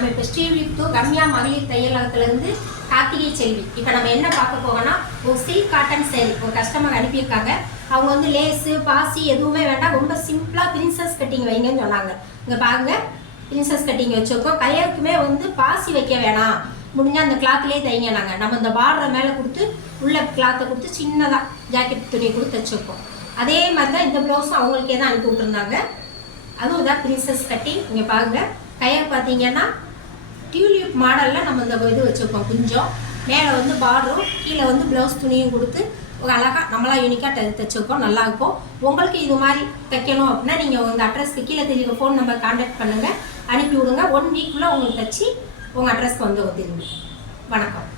நம்ம இப்போ ஸ்ரீவித்து கம்யா மகளிர் தையலகத்துலேருந்து கார்த்திகை செல்வி. இப்போ நம்ம என்ன பார்க்க போகோன்னா, ஒரு சில்க் காட்டன் சேரீ ஒரு கஸ்டமர் அனுப்பியிருக்காங்க. அவங்க வந்து லேஸு பாசி எதுவுமே வேண்டாம், ரொம்ப சிம்பிளாக பிரின்சஸ் கட்டிங் வைங்கன்னு சொன்னாங்க. இங்கே பாருங்க, பிரின்சஸ் கட்டிங் வச்சுருக்கோம். கையக்குமே வந்து பாசி வைக்க வேணாம், முடிஞ்சால் அந்த கிளாத்லேயே தைங்க. நம்ம இந்த பார்டரை மேலே கொடுத்து உள்ள கிளாத்தை கொடுத்து சின்னதாக ஜாக்கெட் துணி கொடுத்து வச்சுருக்கோம். அதே மாதிரி தான் இந்த ப்ளவுஸும் அவங்களுக்கே தான் அனுப்பி விட்டுருந்தாங்க. அதுவும் தான் பிரின்சஸ் கட்டிங். இங்கே பாருங்க, கையர் பார்த்தீங்கன்னா டியூலிப் மாடலில் நம்ம இந்த இது வச்சுருக்கோம். கொஞ்சம் மேலே வந்து பார்டரும் கீழே வந்து ப்ளவுஸ் துணியும் கொடுத்து ஒரு அழகாக நம்மளாம் யூனிக்காக தைச்சிருக்கோம். நல்லாயிருக்கும். உங்களுக்கு இது மாதிரி தைக்கணும் அப்படின்னா நீங்கள் உங்கள் அட்ரஸ்க்கு கீழே தெரியுற ஃபோன் நம்பர் கான்டாக்ட் பண்ணுங்கள், அனுப்பி விடுங்க. 1 வீக்குள்ளே உங்களுக்கு தைச்சி உங்கள் அட்ரஸ்க்கு வந்து திரும்பி. வணக்கம்.